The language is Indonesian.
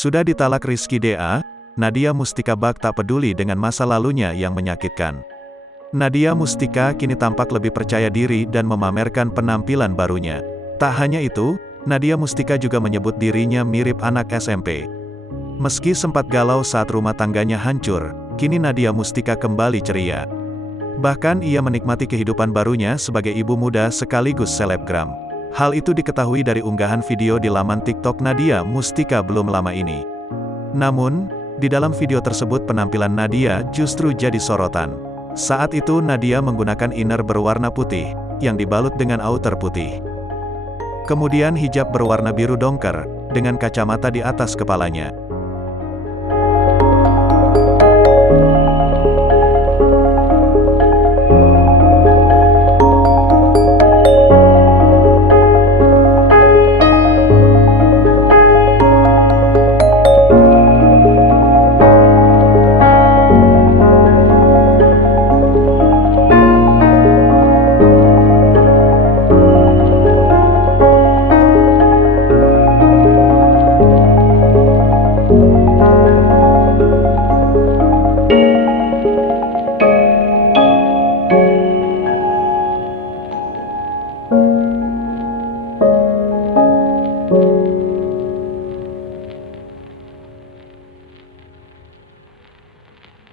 Sudah ditalak Rizky DA, Nadia Mustika Bak tak peduli dengan masa lalunya yang menyakitkan. Nadia Mustika kini tampak lebih percaya diri dan memamerkan penampilan barunya. Tak hanya itu, Nadia Mustika juga menyebut dirinya mirip anak SMP. Meski sempat galau saat rumah tangganya hancur, kini Nadia Mustika kembali ceria. Bahkan ia menikmati kehidupan barunya sebagai ibu muda sekaligus selebgram. Hal itu diketahui dari unggahan video di laman TikTok Nadia Mustika belum lama ini. Namun, di dalam video tersebut penampilan Nadia justru jadi sorotan. Saat itu Nadia menggunakan inner berwarna putih, yang dibalut dengan outer putih. Kemudian hijab berwarna biru dongker, dengan kacamata di atas kepalanya.